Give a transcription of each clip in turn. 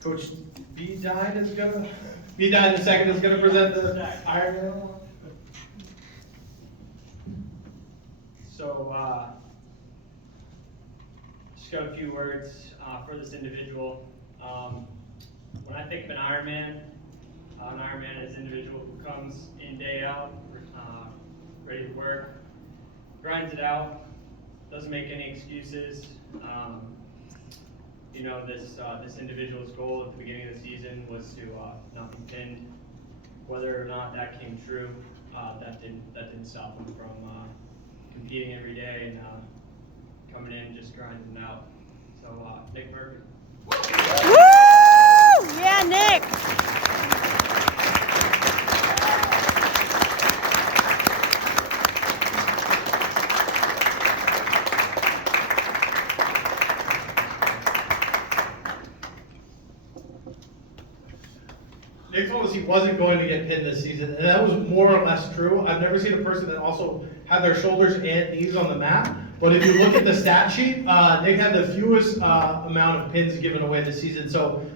Coach B-Dine is gonna, B-Dine the second is gonna present the Ironman Award. So, just got a few words for this individual. When I think of an Ironman is an individual who comes in day out, ready to work, grinds it out, doesn't make any excuses. You know, this individual's goal at the beginning of the season was to not be pinned. Whether or not that came true, that didn't stop him from competing every day and coming in just grinding it out. So Nick Murphy. Woo! Yeah, Nick. Nick told us he wasn't going to get pinned this season, and that was more or less true. I've never seen a person that also had their shoulders and knees on the mat. But if you look at the stat sheet, Nick had the fewest amount of pins given away this season. So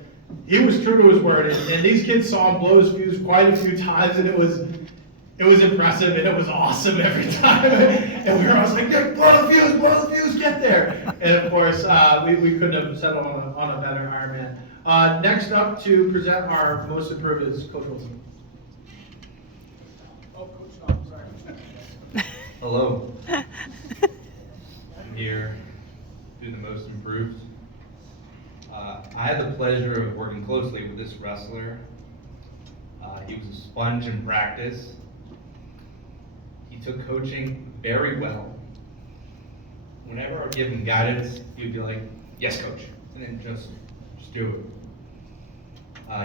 he was true to his word, and these kids saw him blow his fuse quite a few times, and it was impressive, and it was awesome every time. And we were always like, Nick, blow the fuse, get there. And of course, we couldn't have settled on a better Ironman. Next up to present our most improved is Coach Wilson. Oh, Coach, no, I'm sorry. Hello. I'm here to do the most improved. I had the pleasure of working closely with this wrestler. He was a sponge in practice. He took coaching very well. Whenever I would give him guidance, he would be like, yes, coach, and then just do it.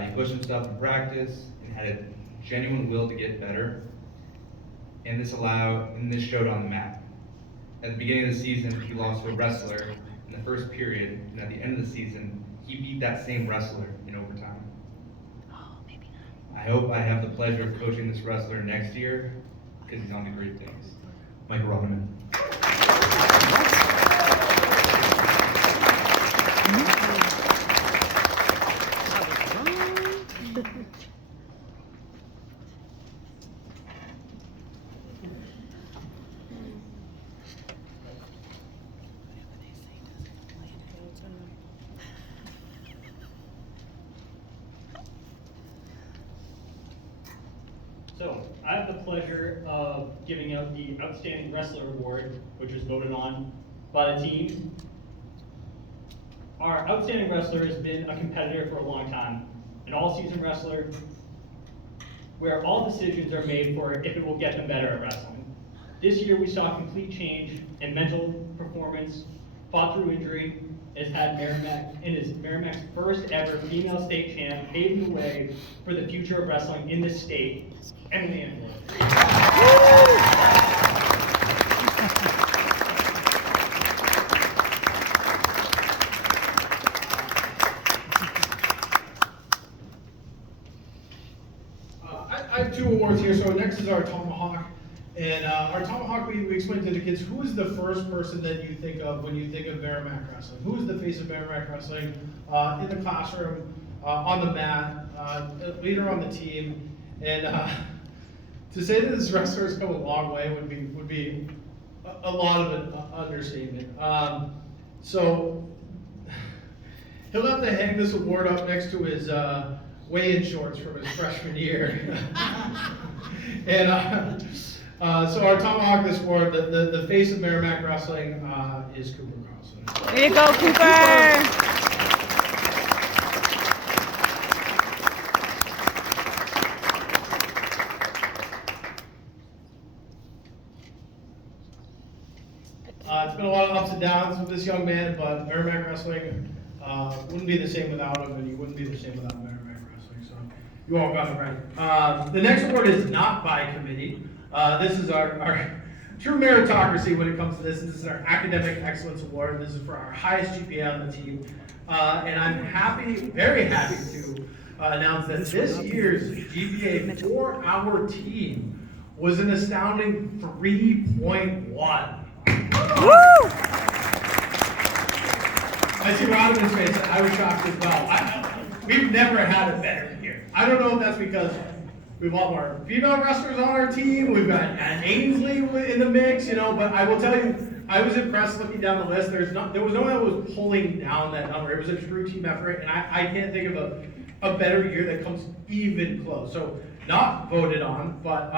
He pushed himself in practice and had a genuine will to get better. And this showed on the mat. At the beginning of the season, he lost to a wrestler in the first period, and at the end of the season, he beat that same wrestler in overtime. Oh, maybe not. I hope I have the pleasure of coaching this wrestler next year, because he's on to great things. Michael Robinman. So, I have the pleasure of giving out the Outstanding Wrestler Award, which was voted on by the team. Our Outstanding Wrestler has been a competitor for a long time, an all-season wrestler, where all decisions are made for if it will get them better at wrestling. This year, we saw a complete change in mental performance, fought through injury, has had Merrimack, and is Merrimack's first ever female state champ, paving the way for the future of wrestling in this state. Emily Angelo. I have two awards here. So next is our Tomahawk. And our Tomahawk, we explained to the kids, who is the first person that you think of when you think of Merrimack Wrestling? Who is the face of Merrimack Wrestling in the classroom, on the mat, a leader on the team? And to say that this wrestler has come a long way would be a lot of an understatement. So he'll have to hang this award up next to his weigh-in shorts from his freshman year. And so our Tomahawk this award, the face of Merrimack Wrestling is Cooper Carlson. Way to go, Cooper! It's been a lot of ups and downs with this young man, but Merrimack Wrestling wouldn't be the same without him, and he wouldn't be the same without Merrimack Wrestling. So you all got it right. The next award is not by committee. This is our true meritocracy when it comes to this. This is our Academic Excellence Award. This is for our highest GPA on the team. And I'm happy, very happy to announce that this year's GPA for our team was an astounding 3.1. Woo! I see Robin's face. I was shocked as well. we've never had a better year. I don't know if that's because we want more female wrestlers on our team. We've got Ainsley in the mix, you know. But I will tell you, I was impressed looking down the list. There was no one that was pulling down that number. It was a true team effort, and I can't think of a better year that comes even close. So not voted on, but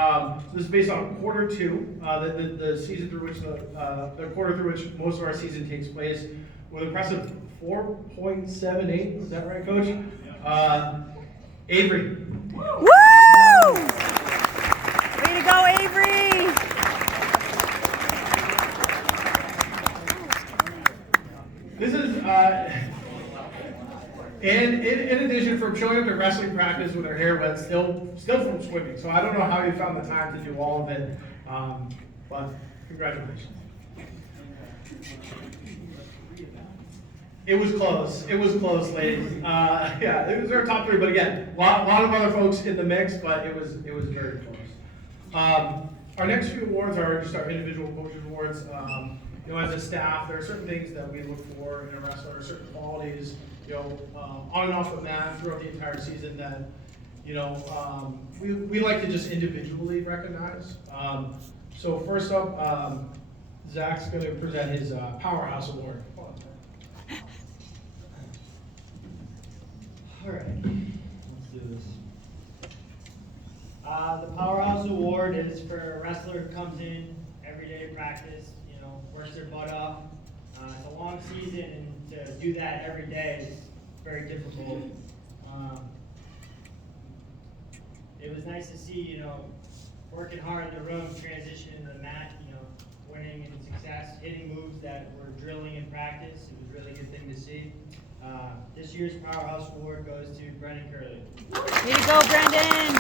this is based on quarter two, the season through which the quarter through which most of our season takes place, with impressive 4.78. Is that right, Coach? Avery. Woo! Way to go, Avery! This is, and in addition, from showing up to wrestling practice with her hair wet, still from swimming. So I don't know how you found the time to do all of it, but congratulations. It was close. It was close, ladies. Yeah, it was our top three, but again, a lot of other folks in the mix, but it was very close. Our next few awards are just our individual coaches awards. You know, as a staff, there are certain things that we look for in a wrestler, certain qualities, you know, on and off the mat throughout the entire season that, you know, we like to just individually recognize. So first up, Zach's going to present his Powerhouse Award. All right, let's do this. The Powerhouse Award is for a wrestler who comes in every day to practice, you know, works their butt off. It's a long season, and to do that every day is very difficult. It was nice to see, you know, working hard in the room, transition into the mat, you know, winning and success, hitting moves that we're drilling in practice. It was a really good thing to see. This year's Powerhouse Award goes to Brendan Curley. Way to go, Brendan!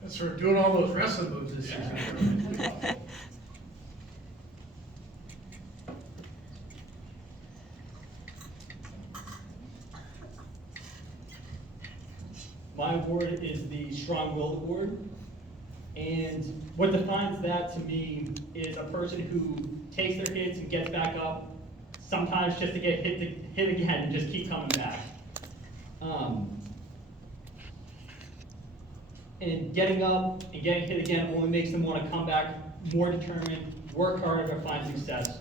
That's for doing all those wrestling moves this season. My award is the Strong Willed Award. And what defines that to me is a person who takes their hits and gets back up, sometimes just to get hit again and just keep coming back. And getting up and getting hit again only makes them want to come back more determined, work harder to find success.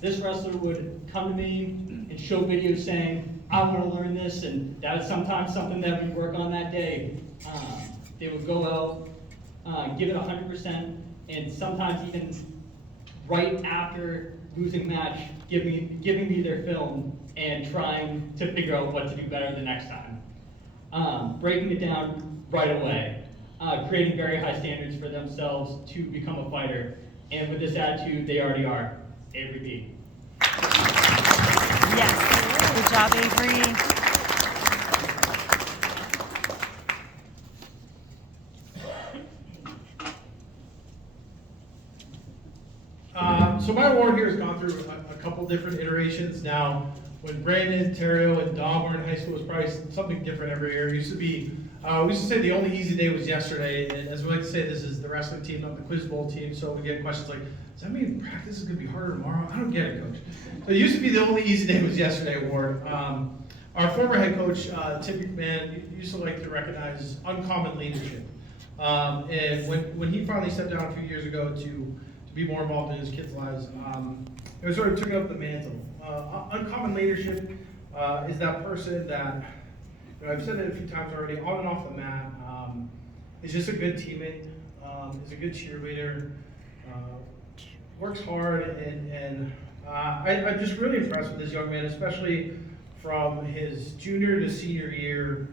This wrestler would come to me and show videos saying, I want to learn this, and that is sometimes something that we work on that day. They would go out, give it 100%, and sometimes even right after losing match, giving me their film and trying to figure out what to do better the next time. Breaking it down right away, creating very high standards for themselves to become a fighter. And with this attitude, they already are. Avery B. Yes. Good job, Avery. So my award here has gone through a couple different iterations now. When Brandon, Terrio, and Dom were in high school, it was probably something different every year. It used to be, we used to say the only easy day was yesterday, and as we like to say, this is the wrestling team, not the quiz bowl team, so we get questions like, does that mean practice is gonna be harder tomorrow? I don't get it, coach. So it used to be the only easy day was yesterday award. Our former head coach, Tim McMahon, used to like to recognize uncommon leadership. And when he finally stepped down a few years ago to be more involved in his kids' lives, it sort of took up the mantle. Uncommon leadership is that person that, you know, I've said it a few times already, on and off the mat, is just a good teammate, is a good cheerleader, works hard, and I'm just really impressed with this young man, especially from his junior to senior year.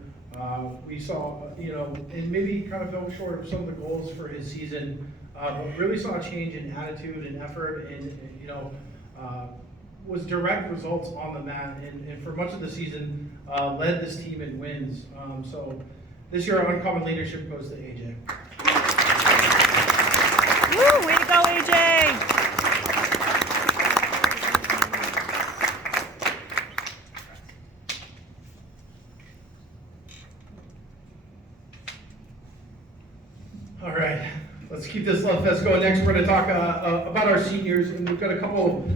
We saw, you know, and maybe kind of fell short of some of the goals for his season, but really saw a change in attitude and effort, and you know, was direct results on the mat, and for much of the season, led this team in wins. So this year, our uncommon leadership goes to AJ. Woo, way to go, AJ. All right, let's keep this love fest going. Next, we're gonna talk about our seniors, and we've got a couple